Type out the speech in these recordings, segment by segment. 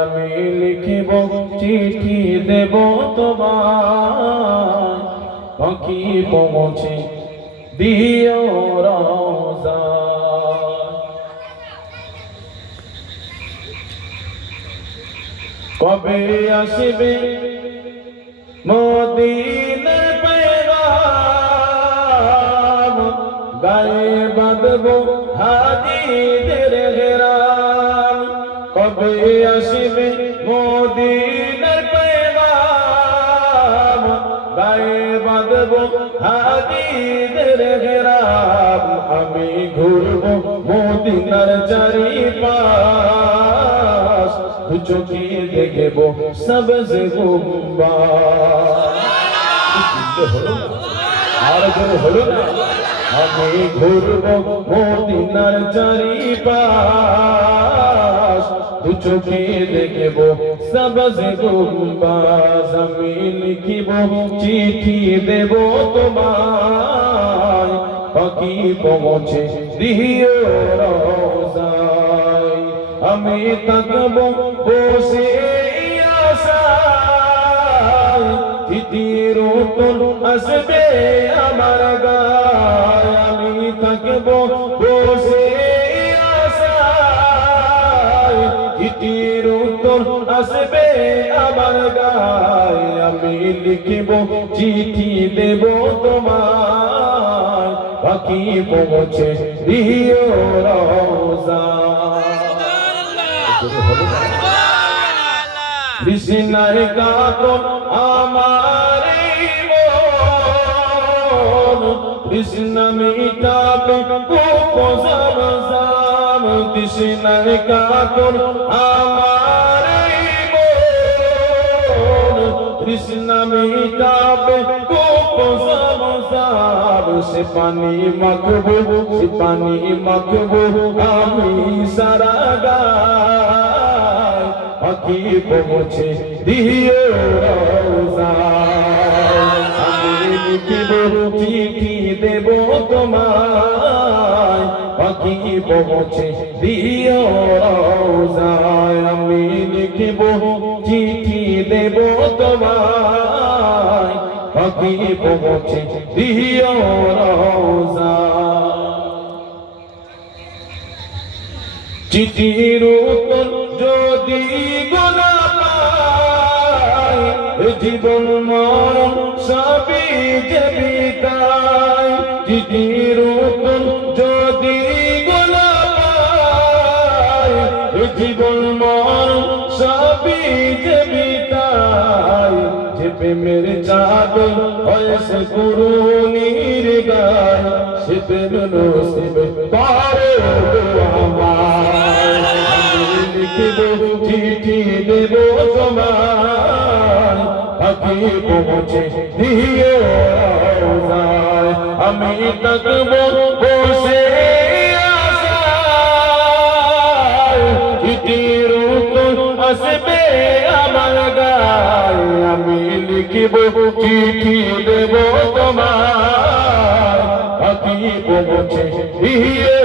আমি লিখিব, চিঠি দেব তোমার পাখি পৌঁছে দিও রোজা। কবে আসবে মদিনের পেগাম গায়ে বাঁধব হাজিদের ঘেরাম কবে আসবে মদিনের পেগাম। গায়ে বাঁধব হাজিদের ঘেরাম আমি ঘুরব মদিনার চারিপাশ। চোখে দেখব সবজ গুম্বা আর হলো না? আমি ঘুরব মদিনার চারিপাশ। দু চোখে দেখব সবজ গুম্বাজ আমি লিখিব, চিঠি দেব তোমায়। পাখি পৌঁছে দিও রোজায় আমি থাকব বসে আশায়। তিতির উত্তর আসবে আমার গায়। আসবে আমার গায়, আমি লিখিব, চিঠি দেব তোমায়। পাখি পৌঁছে দিও রোজা কৃষ্ণায় কাতন আমার কৃষ্ণ মিটাবে কোপজাম জাম কৃষ্ণায় কাতন আমার কৃষ্ণ মিটাবে কোপজাম জাম সে পানি মাখবো সে পানি মাখবো, আমি সারা গায় পৌঁছে দিও চিঠি দেব তোমায়। পাখি পৌঁছে দিও রোজায় আমি লিখিব, চিঠি দেব তোমায়। পাখি পৌঁছে দিও রোজায় যদি জীবন মরণ সবই যে বিদায়। চিঠির জীবন মরণ সবই যে বিদায় যে প্রেমের চাদর হয়েছে গুরুনির গায় সে প্রেম নসিবে পারে চিঠি দেব তোমার পৌঁছে দিয়ে আমি তকব লিখিব চিঠি দেব তোমার। পাখি পৌঁছে দিয়ে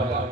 যায়